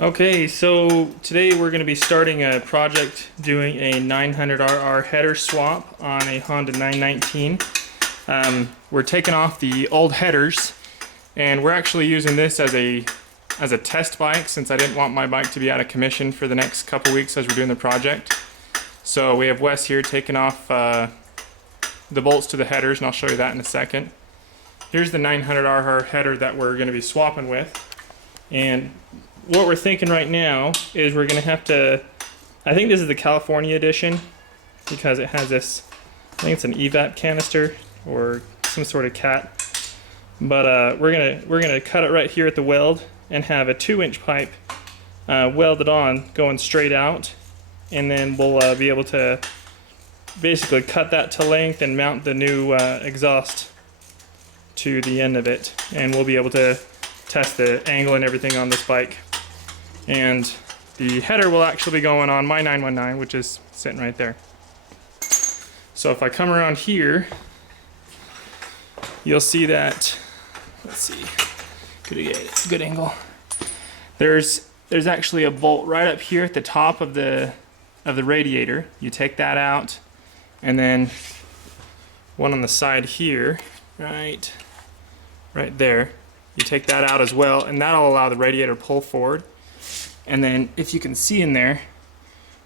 Okay, so today we're going to be starting a project doing a 900RR header swap on a Honda 919. We're taking off the old headers, and we're actually using this as a test bike since I didn't want my bike to be out of commission for the next couple weeks as we're doing the project. So we have Wes here taking off the bolts to the headers, and I'll show you that in a second. Here's the 900RR header that we're going to be swapping with, and what we're thinking right now is we're going to have to, I think this is the California edition because it has this, I think it's an evap canister or some sort of cat, but we're gonna cut it right here at the weld and have a 2-inch pipe welded on going straight out, and then we'll be able to basically cut that to length and mount the new exhaust to the end of it, and we'll be able to test the angle and everything on this bike. And the header will actually be going on my 919, which is sitting right there. So if I come around here, you'll see that, let's see, good angle. There's actually a bolt right up here at the top of the radiator. You take that out, and then one on the side here, right there. You take that out as well, and that'll allow the radiator to pull forward. And then, if you can see in there,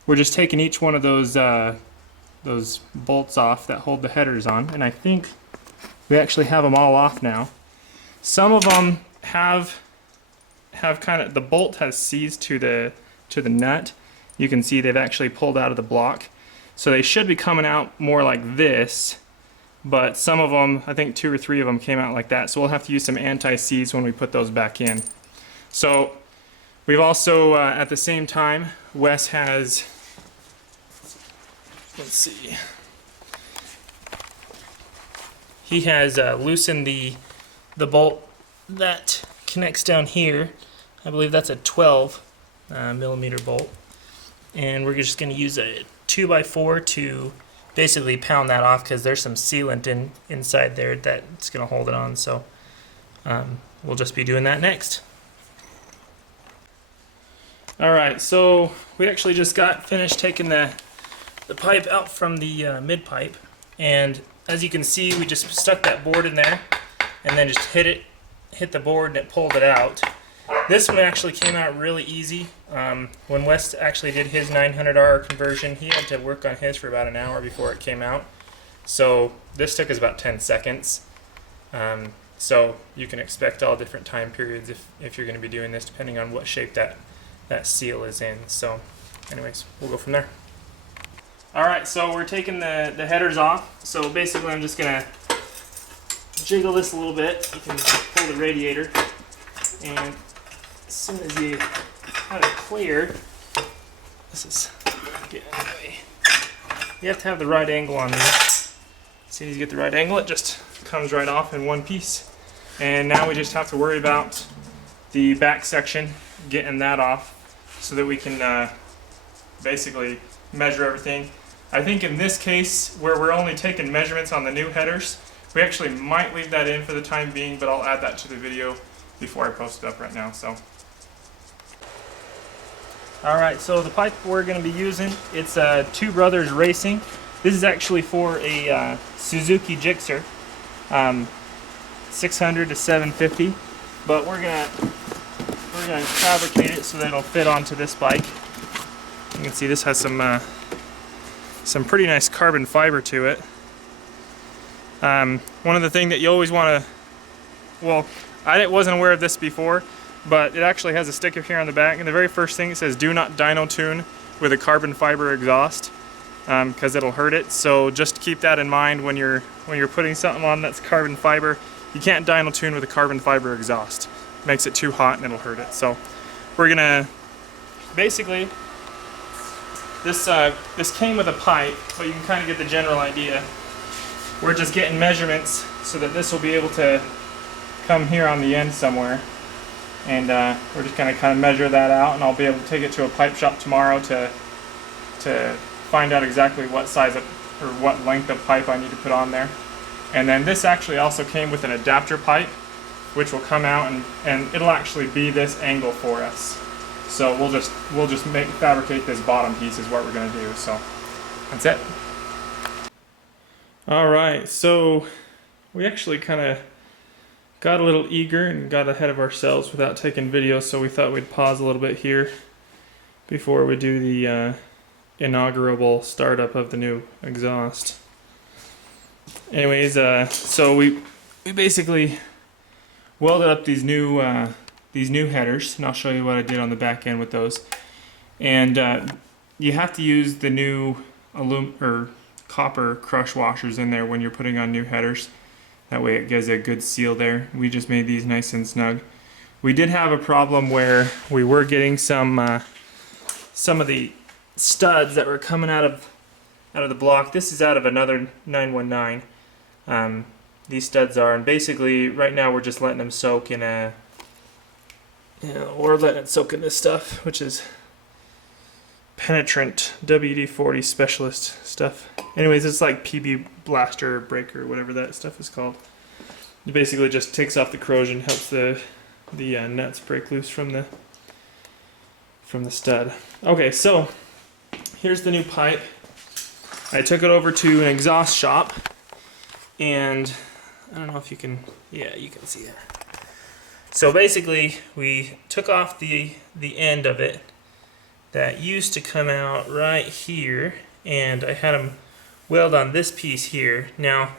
we're just taking each one of those bolts off that hold the headers on, and I think we actually have them all off now. Some of them have kind of, the bolt has seized to the nut. You can see they've actually pulled out of the block, so they should be coming out more like this. But some of them, I think 2 or 3 of them came out like that, so we'll have to use some anti-seize when we put those back in. So we've also, at the same time, Wes has, let's see, he has loosened the bolt that connects down here. I believe that's a 12 millimeter bolt, and we're just going to use a 2x4 to basically pound that off because there's some sealant inside there that's going to hold it on. So we'll just be doing that next. Alright, so we actually just got finished taking the pipe out from the mid pipe, and as you can see, we just stuck that board in there and then just hit the board, and it pulled it out. This one actually came out really easy. When Wes actually did his 900RR conversion, he had to work on his for about an hour before it came out. So this took us about 10 seconds. So you can expect all different time periods if you're going to be doing this, depending on what shape that seal is in. So anyways, we'll go from there. Alright, so we're taking the headers off. So basically I'm just going to jiggle this a little bit. You can pull the radiator, and as soon as you have it clear, this is getting in the way. You have to have the right angle on these. As soon as you get the right angle, it just comes right off in one piece. And now we just have to worry about the back section, getting that off so that we can basically measure everything. I think in this case, where we're only taking measurements on the new headers, we actually might leave that in for the time being, but I'll add that to the video before I post it up right now. So, alright, so the pipe we're going to be using, it's Two Brothers Racing. This is actually for a Suzuki Gixxer, 600 to 750, but we're gonna fabricate it so that it'll fit onto this bike. You can see this has some pretty nice carbon fiber to it. One of the things that you always want to, well, I wasn't aware of this before, but it actually has a sticker here on the back, and the very first thing it says, do not dyno tune with a carbon fiber exhaust, because it'll hurt it. So just keep that in mind when you're putting something on that's carbon fiber. You can't dyno tune with a carbon fiber exhaust. It makes it too hot and it'll hurt it. So we're gonna basically, this came with a pipe, but you can kind of get the general idea. We're just getting measurements so that this will be able to come here on the end somewhere, and we're just going to kind of measure that out, and I'll be able to take it to a pipe shop tomorrow to find out exactly what size of, or what length of pipe I need to put on there. And then this actually also came with an adapter pipe, which will come out and it'll actually be this angle for us. So we'll just fabricate this bottom piece is what we're gonna do. So that's it. All right, so we actually kind of got a little eager and got ahead of ourselves without taking video, so we thought we'd pause a little bit here before we do the inaugural startup of the new exhaust. Anyways, so we basically welded up these new headers, and I'll show you what I did on the back end with those. And you have to use the new copper crush washers in there when you're putting on new headers. That way it gives a good seal there. We just made these nice and snug. We did have a problem where we were getting some of the studs that were coming out of the block. This is out of another 919. These studs are, and basically right now we're just letting them soak in we're letting it soak in this stuff, which is penetrant WD-40 specialist stuff. Anyways, it's like PB blaster breaker, whatever that stuff is called. It basically just takes off the corrosion, helps the nuts break loose from the stud. Okay, so here's the new pipe. I took it over to an exhaust shop, and I don't know if you can, yeah, you can see it. So basically, we took off the end of it that used to come out right here, and I had them weld on this piece here. Now,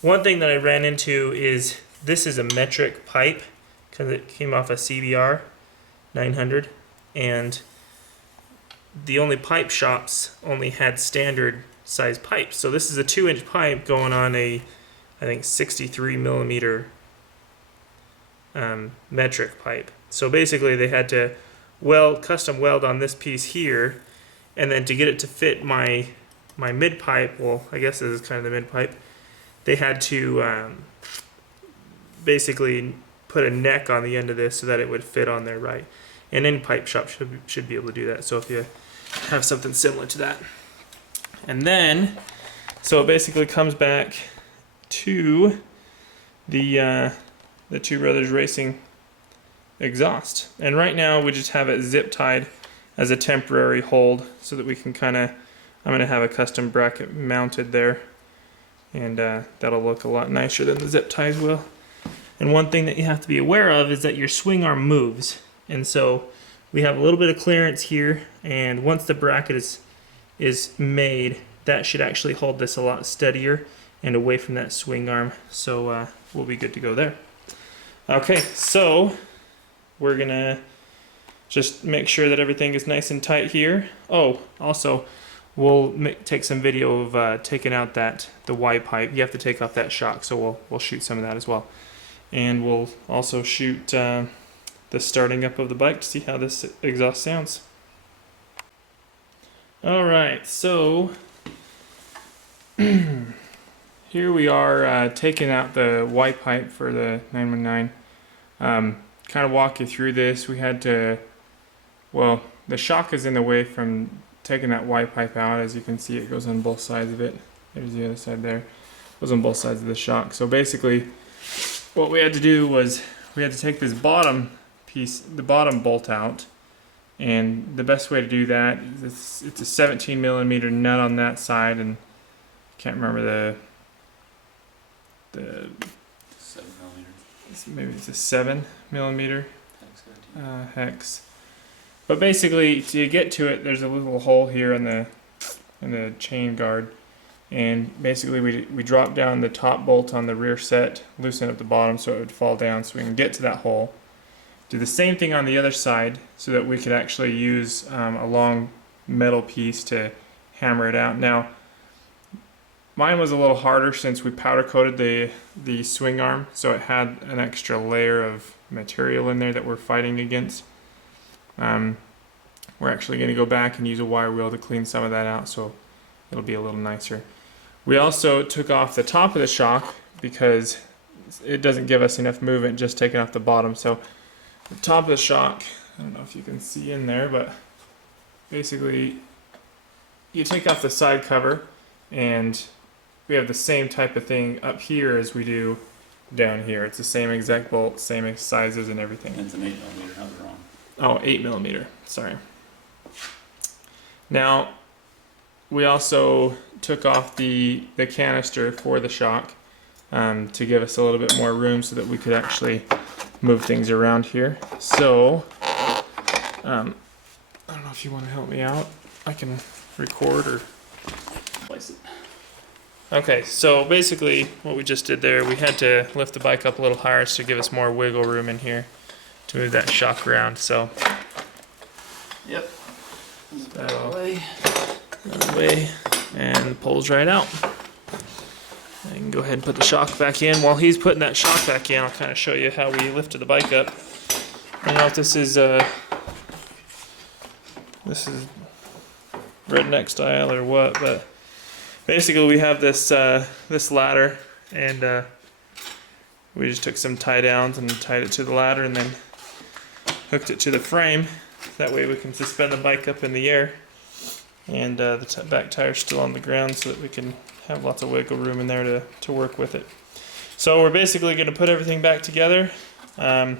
one thing that I ran into is this is a metric pipe because it came off a CBR900, and the only pipe shops only had standard size pipes. So this is a 2-inch pipe going on a, I think, 63 millimeter metric pipe. So basically they had to custom weld on this piece here, and then to get it to fit my mid pipe, well, I guess this is kind of the mid pipe, they had to basically put a neck on the end of this so that it would fit on there right. And any pipe shop should be able to do that. So if you have something similar to that. And then, so it basically comes back to the Two Brothers Racing exhaust. And right now we just have it zip tied as a temporary hold so that we can kind of, I'm going to have a custom bracket mounted there, and that'll look a lot nicer than the zip ties will. And one thing that you have to be aware of is that your swing arm moves, and so we have a little bit of clearance here, and once the bracket is made, that should actually hold this a lot steadier and away from that swing arm, so we'll be good to go there. Okay, so we're gonna just make sure that everything is nice and tight here. Oh, also, we'll take some video of taking out the Y pipe. You have to take off that shock, so we'll shoot some of that as well. And we'll also shoot the starting up of the bike to see how this exhaust sounds. Alright, so here we are taking out the Y pipe for the 919. Kind of walk you through this. We had to, well, the shock is in the way from taking that Y pipe out. As you can see, it goes on both sides of it. There's the other side there. It goes on both sides of the shock. So basically, what we had to do was we had to take this bottom piece, the bottom bolt out. And the best way to do that is it's a 17 millimeter nut on that side, and I can't remember the 7 millimeter. Maybe it's a 7 millimeter hex. But basically, to get to it, there's a little hole here in the chain guard, and basically we drop down the top bolt on the rear set, loosen up the bottom so it would fall down, so we can get to that hole. Do the same thing on the other side so that we could actually use a long metal piece to hammer it out. Now, mine was a little harder since we powder coated the swing arm, so it had an extra layer of material in there that we're fighting against. We're actually going to go back and use a wire wheel to clean some of that out, so it'll be a little nicer. We also took off the top of the shock because it doesn't give us enough movement just taking off the bottom. So the top of the shock, I don't know if you can see in there, but basically you take off the side cover, and we have the same type of thing up here as we do down here. It's the same exact bolt, same sizes and everything. It's an 8 millimeter, how's it wrong? Oh, 8mm, sorry. Now, we also took off the canister for the shock to give us a little bit more room so that we could actually move things around here. So, I don't know if you want to help me out. I can record or place it. Okay, so basically what we just did there, we had to lift the bike up a little higher to give us more wiggle room in here to move that shock around. So, yep. That way, and it pulls right out. I can go ahead and put the shock back in. While he's putting that shock back in, I'll kind of show you how we lifted the bike up. I don't know if this is redneck style or what, but basically we have this this ladder, and we just took some tie downs and tied it to the ladder and then hooked it to the frame. That way we can suspend the bike up in the air, and the back tire's still on the ground so that we can have lots of wiggle room in there to work with it. So we're basically going to put everything back together, and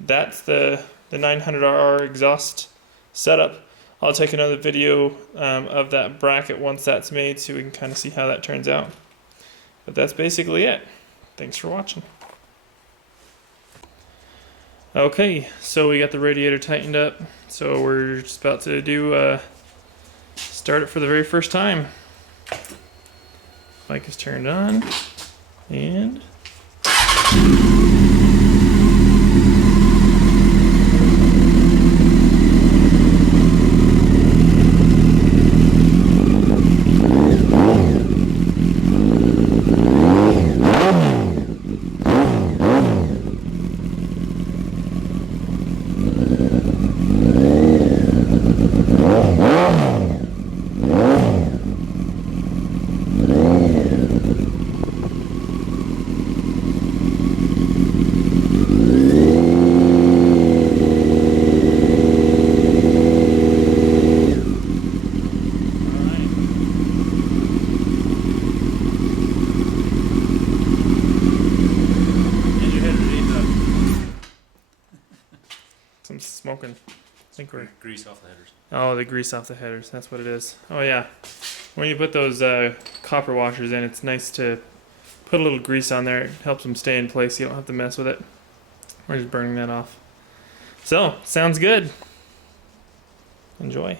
that's the 900RR exhaust setup. I'll take another video of that bracket once that's made so we can kind of see how that turns out. But that's basically it. Thanks for watching. Okay, so we got the radiator tightened up, so we're just about to do start it for the very first time. Bike is turned on, and some smoking. I think we're grease off the headers. Oh, the grease off the headers. That's what it is. Oh yeah. When you put those copper washers in, it's nice to put a little grease on there. It helps them stay in place. You don't have to mess with it. We're just burning that off. So, sounds good. Enjoy.